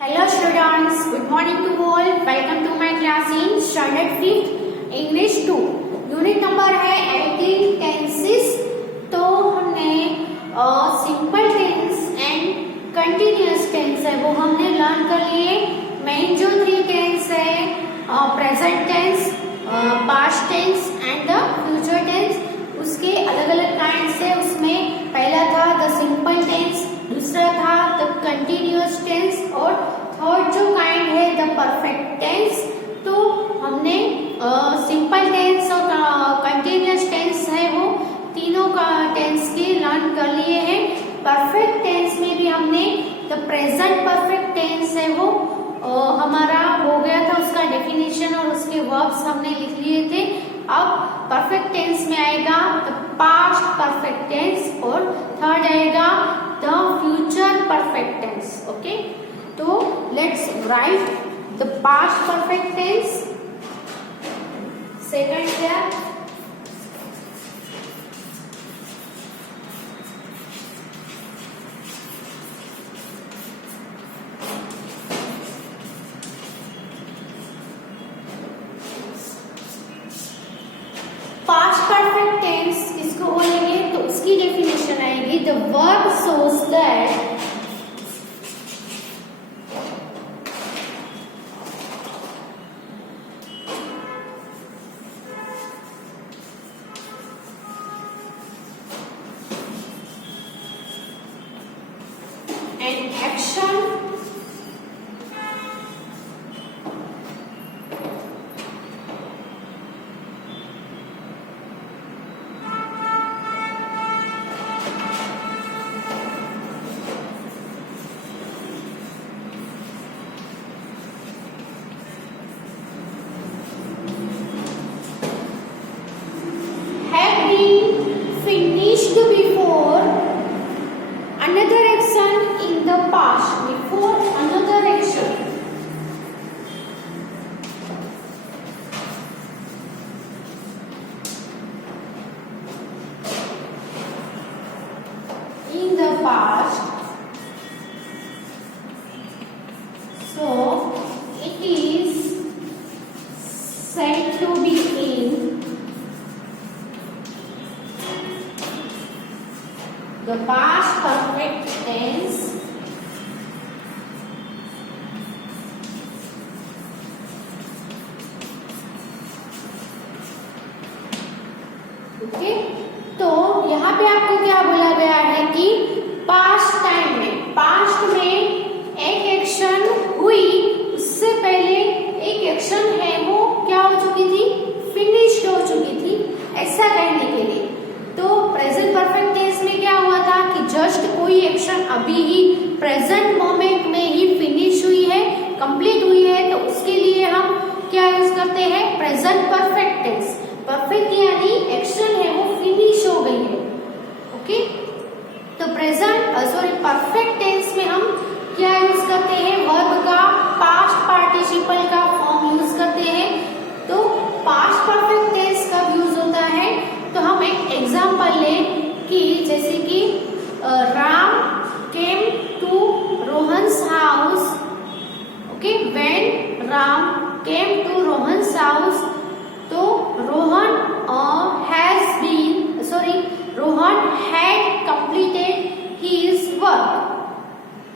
Hello students, good morning to all. Welcome to my class in Standard 5th English 2. Unit number है 18 tenses. तो हमने simple tense and continuous tense है वो हमने learn कर लिए. मेन जो 3 टेंस है present tense, past tense and the future tense, उसके अलग अलग काइंड्स है. उसमें पहला था द सिंपल टेंस, दूसरा था द कंटिन्यूअस टेंस और थर्ड जो काइंड है द परफेक्ट टेंस. तो हमने सिंपल टेंस और कंटिन्यूअस टेंस है वो तीनों का टेंस के लर्न कर लिए हैं. परफेक्ट टेंस में भी हमने द प्रेजेंट परफेक्ट टेंस है वो हमारा हो गया था, उसका डेफिनेशन और उसके वर्ब्स हमने लिख लिए थे. अब परफेक्ट टेंस में आएगा द पास्ट परफेक्ट टेंस और थर्ड आएगा the future perfect tense. Okay, तो let's write the past perfect tense. Second step, past perfect tense किसको बोलेंगे तो उसकी डेफिनेशन आएगी the verb shows that an action have been finished before another action in the past, before another action. In the past, so it is said to be in the past perfect tense. Okay, तो यहाँ पे आपको क्या बोला गया है कि past time में, पास्ट में एक एक्शन हुई, उससे पहले एक एक्शन है वो क्या हो चुकी थी, फिनिश्ड हो चुकी थी, ऐसा कहने के लिए. तो प्रेजेंट परफेक्ट टेंस में क्या हुआ था कि जस्ट कोई एक्शन अभी ही प्रेजेंट मोमेंट में ही फिनिश हुई है, कंप्लीट हुई है, तो उसके लिए हम क्या यूज करते हैं, प्रेजेंट परफेक्ट टेंस. परफेक्ट यानी एक्शन है वो फिनिश हो गई है. ओके, तो प्रेजेंट परफेक्ट टेंस में हम क्या यूज करते हैं, वर्ब का पास्ट पार्टिसिपल का फॉर्म यूज करते हैं. तो पास्ट परफेक्ट टेंस कब यूज होता है, तो हम एक एग्जांपल लें कि जैसे कि Ram came to Rohan's house. Okay, when Ram came to Rohan's house, तो Rohan Rohan had completed his work.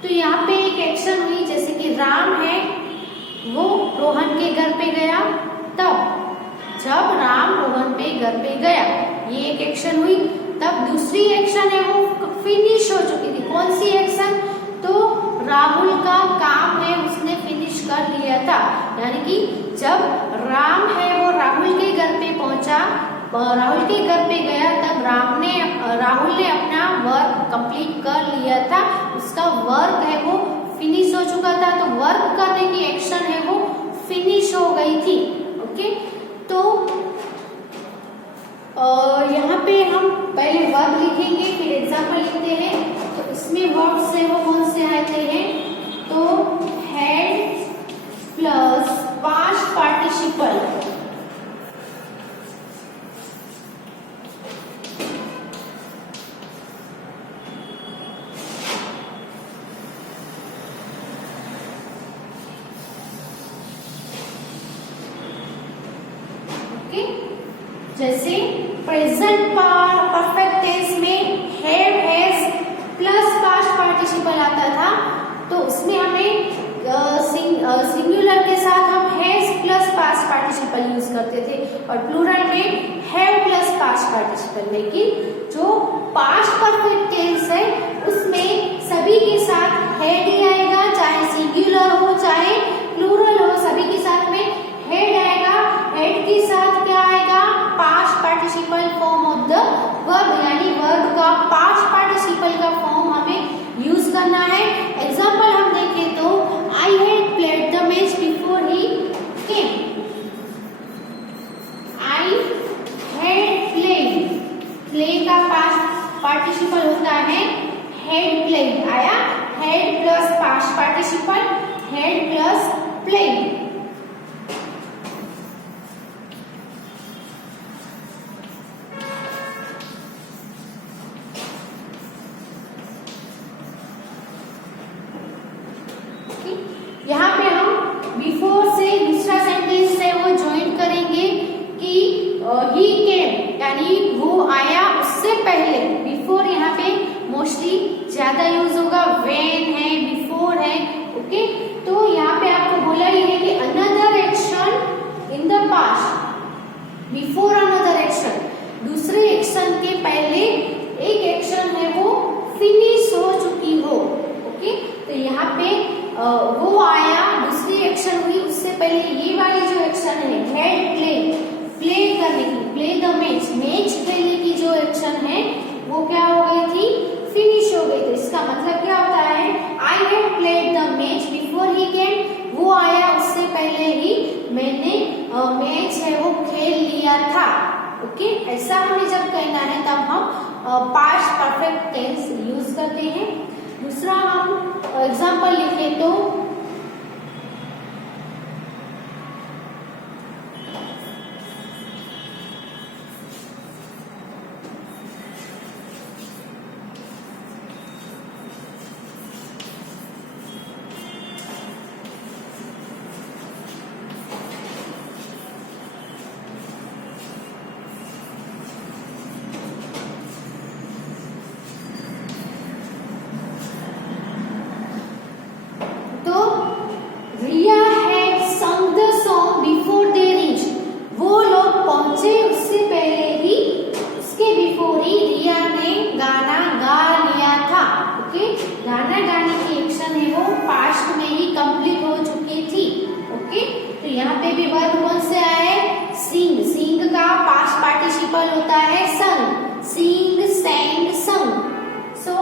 तो यहाँ पे एक एक्शन हुई, जैसे कि राम है वो रोहन के घर पे गया, तब जब राम रोहन पे घर पे गया ये एक एक्शन हुई. तब दूसरी एक्शन है वो फिनिश हो चुकी थी. कौन सी एक्शन, तो राहुल का काम है उसने फिनिश कर लिया था. यानी कि जब राम है वो राहुल के घर पे पहुंचा, राहुल के घर पे गया, तब राहुल ने अपना वर्क कंप्लीट कर लिया था, उसका वर्क है वो फिनिश हो चुका था. तो वर्क करने की एक्शन है वो फिनिश हो गई थी. ओके, तो यहाँ पे हम पहले वर्ब लिखेंगे फिर एग्जाम्पल लिखते हैं. तो इसमें वर्ब्स है वो कौन से आते हैं, तो हैड प्लस पास्ट पार्टिसिपल, जैसे प्रेजेंट परफेक्ट टेंस में have has plus past participle आता था, तो उसमें हमें सिंगुलर के साथ हम has plus past participle use करते थे और प्लूरल में हैव प्लस पास्ट पार्टिसिपल। लेकिन जो पास्ट परफेक्ट टेंस है उसमें सभी के साथ हैड ही आएगा, चाहे सिंगुलर हो चाहे प्लूरल हो, सभी के साथ में हैड आएगा। हैड के साथ क्या आएगा? Past participle form of the verb, यानी वर्ब का पास्ट पार्टिसिपल का फॉर्म हमें यूज करना है। एग्जांपल हम देखें तो आई had played the match before he came. I had played, play का पास्ट पार्टिसिपल होता है हैड प्लेड, आया had plus past participle, had plus played. यहाँ पे हम बिफोर से दूसरा सेंटेंस है वो ज्वाइन करेंगे कि ही केम, यानी वो आया उससे पहले। बिफोर यहाँ पे मोस्टली ज्यादा यूज होगा, व्हेन है, बिफोर है, ओके। तो यहाँ पे आपको बोला ही है कि another action in the past, before another action, दूसरे एक्शन के पहले एक एक्शन है वो फिनिश हो चुकी हो, ओके। तो यहाँ पे वो आया, दूसरी एक्शन हुई, उससे पहले ये वाली जो एक्शन है हैड प्ले, प्ले करने की, प्ले द मैच, मैच खेलने की जो एक्शन है वो क्या हो गई थी? फिनिश हो गई। तो इसका मतलब क्या होता है? I had played the match before he came, वो आया उससे पहले ही मैंने मैच है वो खेल लिया था, ओके। ऐसा हमें जब कहना है तब हम पास्ट परफेक्ट टेंस यूज करते हैं। दूसरा हम एग्जाम्पल लिखें तो रिया हैड संग the song before they reach, वो लोग पहुंचे उससे पहले ही, उसके बिफोर ही रिया ने गाना गा लिया था, ओके। गाना गाने की एक्शन है वो पास्ट में ही कंप्लीट हो चुकी थी, ओके। तो यहाँ पे भी वर्ब कौन से आए? सिंग, सिंग का पास्ट पार्टिसिपल होता है संग, सिंग, सैंग, संग। So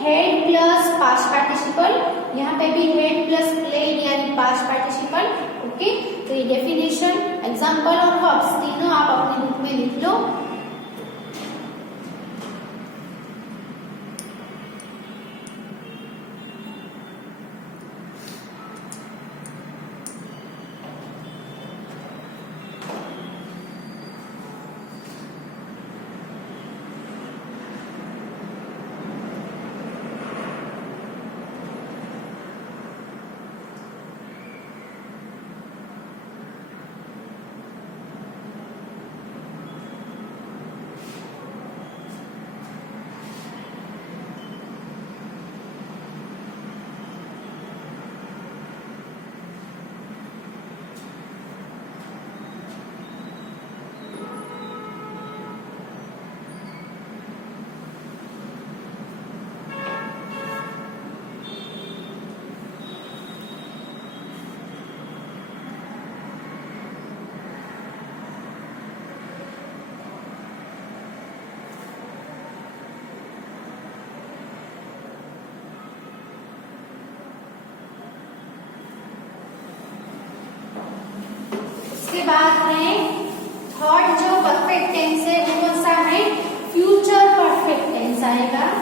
head plus past participle, यहाँ पे भी हेड प्लस प्लेड यानी पास्ट पार्टिसिपल, ओके। तो ये डेफिनेशन, एग्जांपल और वर्ब्स तीनों आप अपनी बुक में लिख लो। उसके बाद है थर्ड जो परफेक्ट टेंस है वो कौन सा है? फ्यूचर परफेक्ट टेंस आएगा।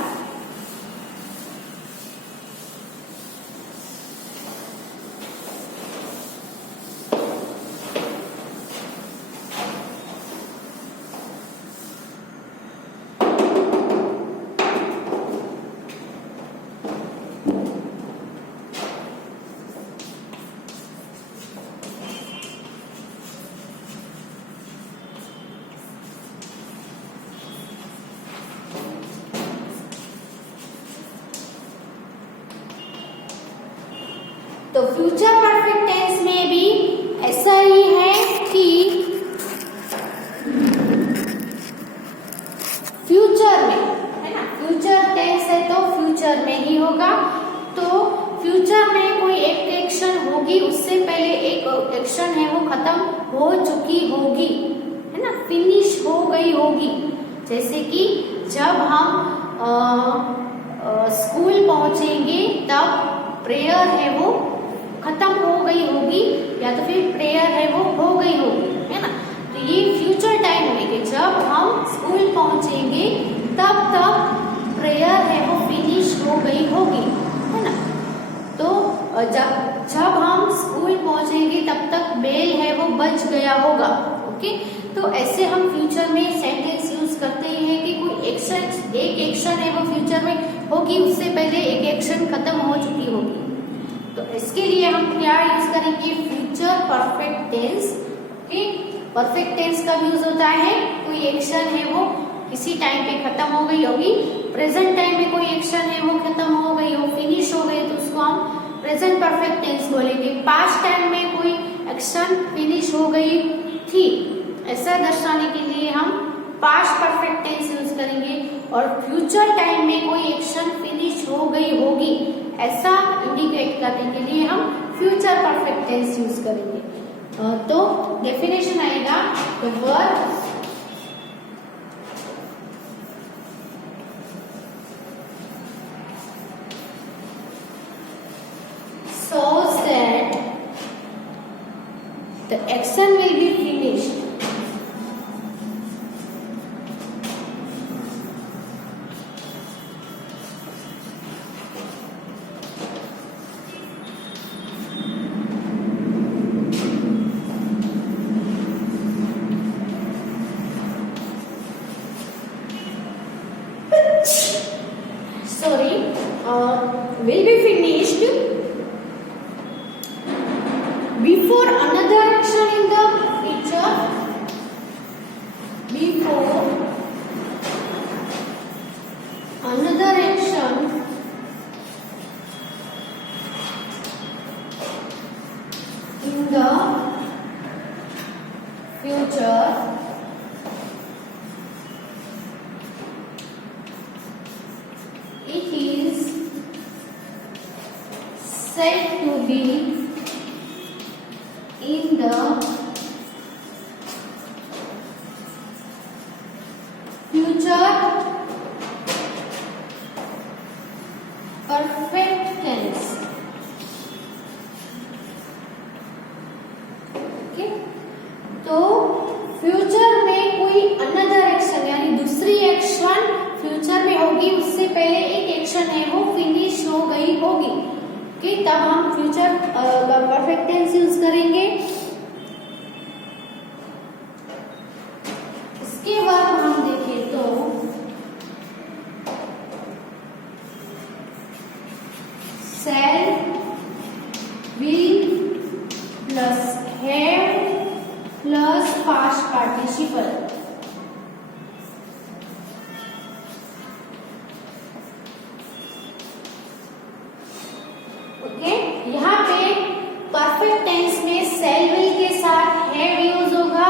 तो फ्यूचर परफेक्ट टेंस में भी ऐसा ही है कि फ्यूचर में, है ना, फ्यूचर टेंस है तो फ्यूचर में ही होगा। तो फ्यूचर में कोई एक एक्शन होगी, उससे पहले एक एक्शन है वो खत्म हो चुकी होगी, है ना, फिनिश हो गई होगी। जैसे कि जब हम स्कूल पहुंचेंगे तब प्रेयर है वो खत्म हो गई होगी, या तो फिर प्रेयर है वो हो गई होगी, है ना। तो ये फ्यूचर टाइम में कि जब हम स्कूल पहुंचेंगे तब तक प्रेयर है वो फिनिश हो गई होगी, है ना। तो जब हम स्कूल पहुंचेंगे तब तक बेल है वो बज गया होगा। ओके, तो ऐसे हम फ्यूचर में सेंटेंस यूज करते हैं कि कोई एक एक्शन है वो फ्यूचर में होगी, उससे पहले एक एक्शन खत्म हो चुकी होगी। तो इसके लिए हम क्या यूज करेंगे, future perfect tense. Okay, perfect tense कब यूज होता है, कोई एक्शन है वो किसी टाइम पे खत्म हो गई होगी। प्रेजेंट टाइम में कोई एक्शन है वो खत्म हो गई हो, फिनिश हो गई, तो उसको हम प्रेजेंट परफेक्ट टेंस बोलेंगे। पास्ट टाइम में कोई एक्शन फिनिश हो गई थी, ऐसा दर्शाने के लिए हम पास्ट परफेक्ट टेंस यूज करेंगे। और फ्यूचर टाइम में कोई एक्शन फिनिश हो गई होगी, ऐसा इंडिकेट करने के लिए हम फ्यूचर परफेक्ट टेंस यूज करेंगे। तो डेफिनेशन आएगा, the verb shows that the action will be finished will be finished before another action in the future, before another action in the future it is said to be in the future perfect tense। Okay, तो future में कोई another action यानी दूसरी action future में होगी, उससे पहले एक एक्शन है वो फिनिश हो गई होगी। ओके, तब हम फ्यूचर परफेक्ट टेंस यूज करेंगे। इसके बाद हम देखें तो shall, will plus have plus past participle. यहाँ पे परफेक्ट टेंस में shall will के साथ have यूज होगा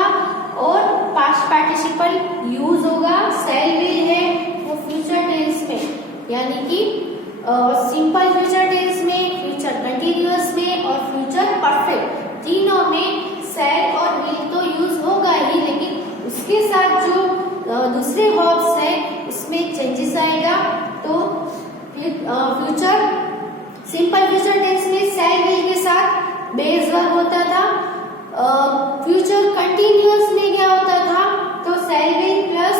और पास्ट पार्टिसिपल यूज होगा। shall will है वो फ्यूचर टेंस में, यानी कि सिंपल फ्यूचर टेंस में, फ्यूचर कंटिन्यूअस में और फ्यूचर परफेक्ट, तीनों में shall और will तो यूज होगा ही, लेकिन उसके साथ जो दूसरे वर्ब्स है उसमें चेंजेस आएगा। तो फ्यूचर सिंपल फ्यूचर टेंस में shall will के साथ बेस वर्ब होता था। फ्यूचर कंटिन्यूअस में क्या होता था, तो shall will plus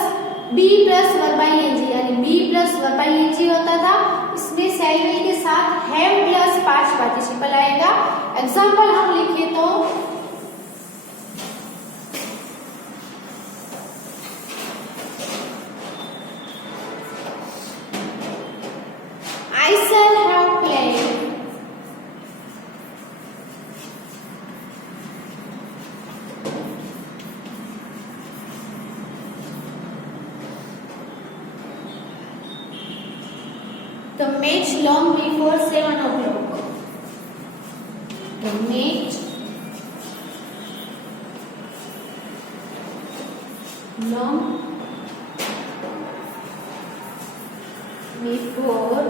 be plus verb ING, यानी बी प्लस वर्ब आईएनजी होता था। इसमें shall will के साथ have प्लस पास्ट पार्टिसिपल आएगा। एग्जाम्पल हम लिखे तो I shall have played the match long before 7 o'clock। the match long before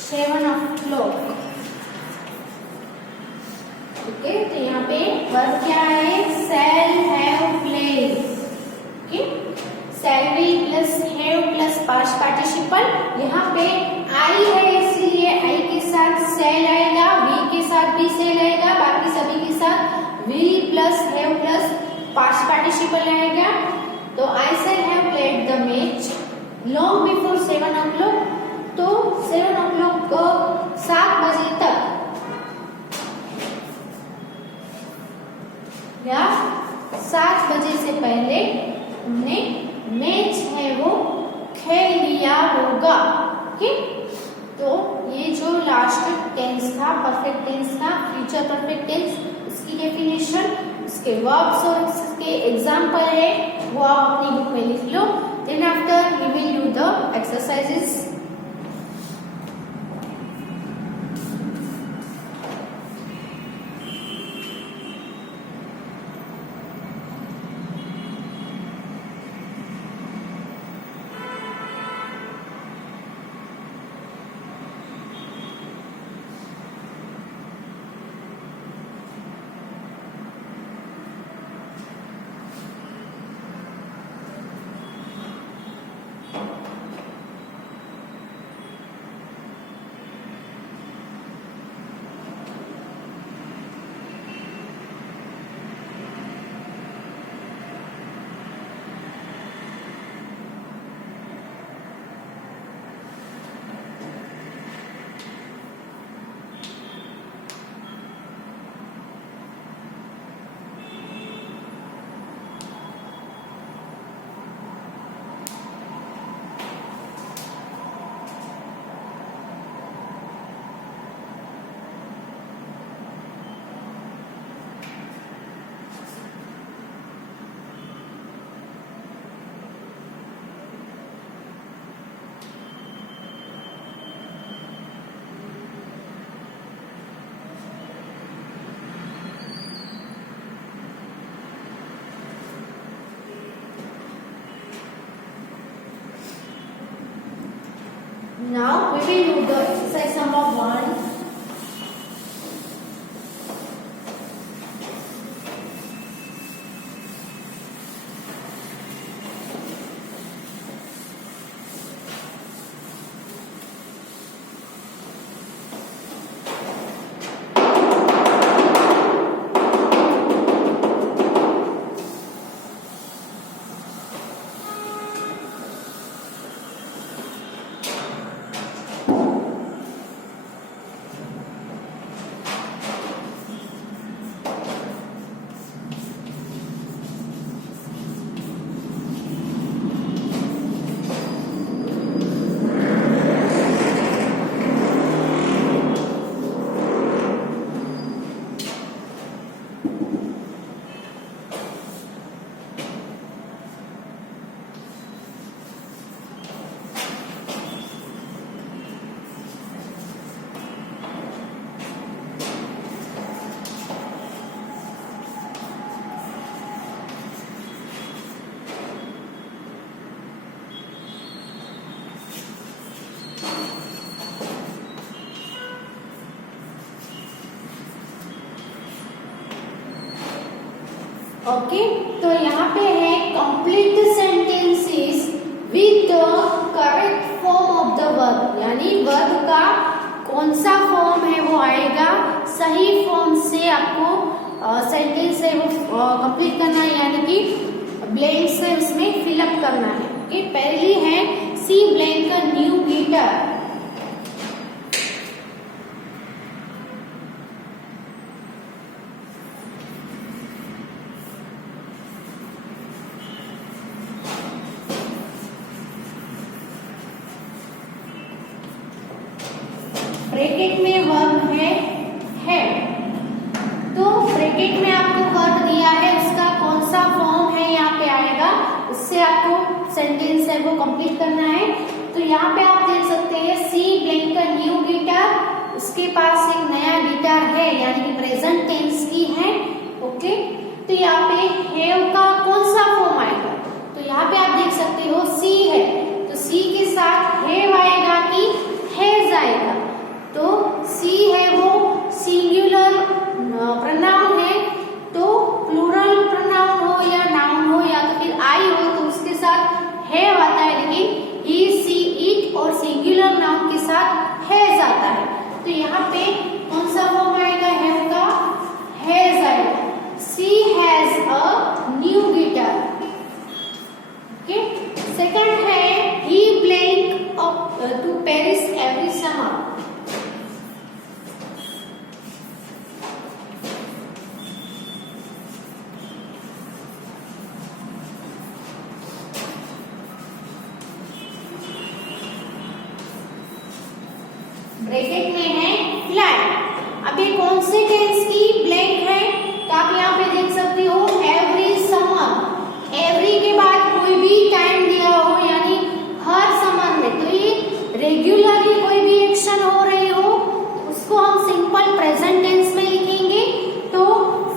7 o'clock। Okay, तो यहाँ पे वर्ब क्या है? शैल have played. Okay, shall be plus have plus past participle. यहाँ पे आई है इसलिए आई के साथ शैल आएगा, वी के साथ भी शैल आएगा, बाकी सभी के साथ will plus have plus past participle आएगा। तो I shall have played the match long before 7 o'clock। तो 7 o'clock को 7 बजे तक या 7 बजे से पहले हमने मैच है वो खेल लिया होगा। ओके, तो ये जो लास्ट टेंस था, परफेक्ट टेंस था, फ्यूचर परफेक्ट टेंस, उसकी डेफिनेशन, उसके वर्ब्स और उसके एग्जाम्पल है वो आप अपनी बुक में लिख लो। Then after we will do the exercises. Now we will do the exercise number 1. Okay, तो यहाँ पे है complete sentences with the correct form of the verb, यानी वर्ब का कौन सा फॉर्म है वो आएगा, सही फॉर्म से आपको सेंटेंस है वो कंप्लीट करना है, यानी कि ब्लैंक्स है उसमें फिलअप करना है। ओके, पहली है सी ब्लैंक का न्यू गिटार। ब्रैकेट में वर्ब है, तो ब्रैकेट में आपको वर्ब दिया है, उसका कौन सा फॉर्म है यहाँ पे आएगा, उससे आपको सेंटेंस है वो कंप्लीट करना है। तो यहाँ पे आप देख सकते हैं सी ब्लैंक का न्यू गिटार, उसके पास एक नया यानी कि प्रेजेंट टेंस की है। ओके, तो यहाँ पे हैव का कौन सा फॉर्म आएगा? तो यहाँ पे आप देख सकते हो सी है, तो सी के साथ हैव आएगा कि हैज आएगा? तो सी है वो सिंगुलर प्रोनाउन है, तो प्लूरल प्रोनाउन हो या नाउन हो या तो फिर आई हो तो उसके साथ हैव आता है, लेकिन ही, सी, इट और सिंगुलर नाउन के साथ हैज आता है। तो यहाँ पे कौन सा फॉर्म आएगा हैव का? हैज आएगा। She has a new guitar. Okay, second है he playing to Paris every summer. Bracket में है फ्लाई। अब ये कौन से टेंस की ब्लैंक है? तो आप यहाँ पे देख सकते हो एवरी समर। एवरी के बाद कोई भी टाइम दिया हो यानी हर समर में, तो ये रेगुलरली कोई भी एक्शन हो रही हो उसको हम सिंपल प्रेजेंट टेंस में लिखेंगे। तो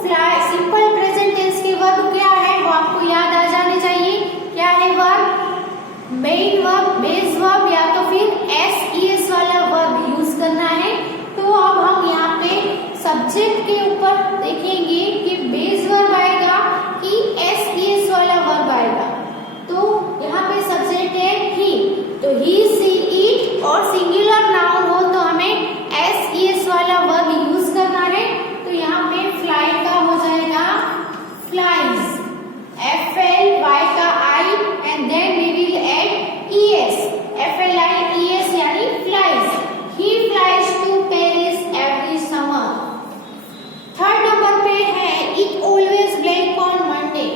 फ्लाई सिंपल प्रेजेंट टेंस के वर्ब क्या है वो आपको याद आ जाने चाहिए। क्या है verb? Main verb, base verb या तो फिर एस वाला वर्ब यूज करना है। तो अब हम यहाँ पे सब्जेक्ट के ऊपर देखेंगे कि बेस वर्ब आएगा कि एस वाला वर्ब आएगा। तो यहाँ पे सब्जेक्ट है ही, तो ही, सी, इट और सिंगुलर नाउन हो तो हमें एस वाला वर्ब यूज करना है। तो यहाँ पे फ्लाई का हो जाएगा फ्लाइज, FLY का I and then we will add ES, FLIES यानी flies. He flies to Paris every summer. Third number पे है it always blank on Monday.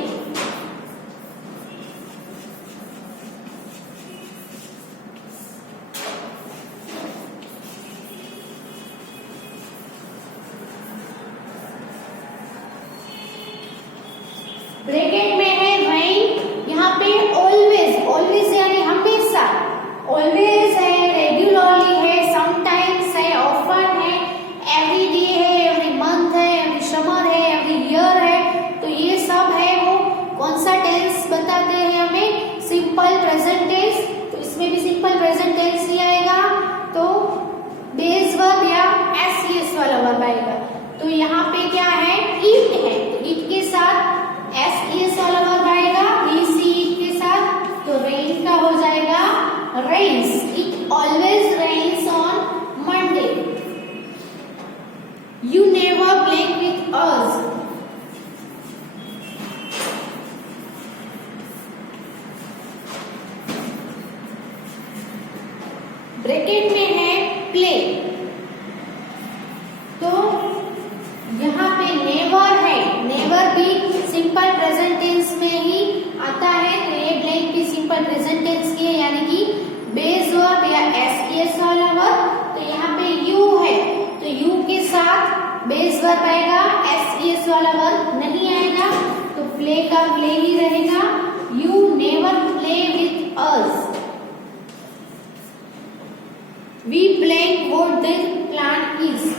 Bracket में है rain। यहाँ पे always, always यानी हमेशा, always है, regularly है, sometimes है, often है, every day है, every month है, every summer है, every year है। तो ये सब है वो कौन सा टेंस बताते हैं हमें? Simple present tense. तो इसमें भी सिंपल प्रेजेंट टेंस ही आएगा, तो बेस वर्ब या एस वाला वर्ब आएगा। तो यहाँ पे क्या है? इट है, तो इट के साथ एस वाला वर्ब आएगा, ही, सी, इट के साथ। तो रेन का हो जाएगा rains. It always rains on Monday. You never blank with us. Bracket में है प्ले। तो यहाँ पे नेवर है, नेवर भी सिंपल प्रेजेंट टेंस में ही आता है। तो ये ब्लैंक भी सिंपल प्रेजेंट टेंस की है यानी कि बेस वर्ब या एस वाला वर्ब। तो यहाँ पे यू है, तो यू के साथ बेस वर्ब आएगा, एस वाला वर्ब नहीं आएगा, तो प्ले का प्ले ही रहेगा। You never play with us. We blank what this plant is.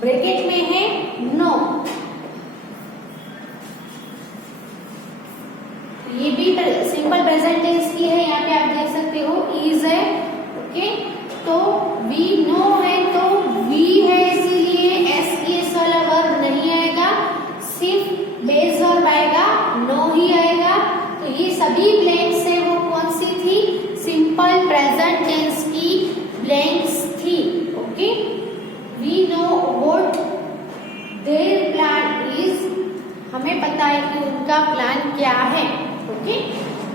Bracket में है नो। ये भी सिंपल प्रेजेंट टेंस की है, यहाँ पे आप देख सकते हो इज है। ओके, तो वी नो है, तो वी है इसीलिए एस वाला वर्ब नहीं आएगा, सिर्फ बेस वर्ब आएगा, नो ही आएगा। तो ये सभी ब्लैंक्स है वो कौन सी थी? सिंपल प्रेजेंट टेंस की ब्लैंक्स थी। Okay, we know what their plan is. हमें पता है कि उनका प्लान क्या है। ओके,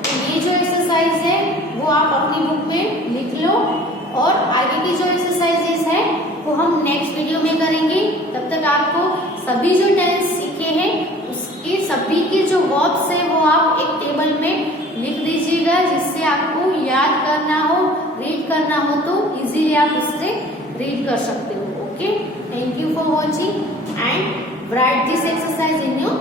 तो ये जो एक्सरसाइज है वो आप अपनी बुक में लिख लो, और आगे की जो एक्सरसाइजेस है वो हम नेक्स्ट वीडियो में करेंगे। तब तक आपको सभी जो टेंस सीखे हैं उसके सभी के जो वर्ब्स है वो आप एक टेबल में लिख दीजिएगा, जिससे आपको याद करना हो, रीड करना हो तो इजीली आप उससे रीड कर सकते हो। Okay, thank you for watching and write this exercise in your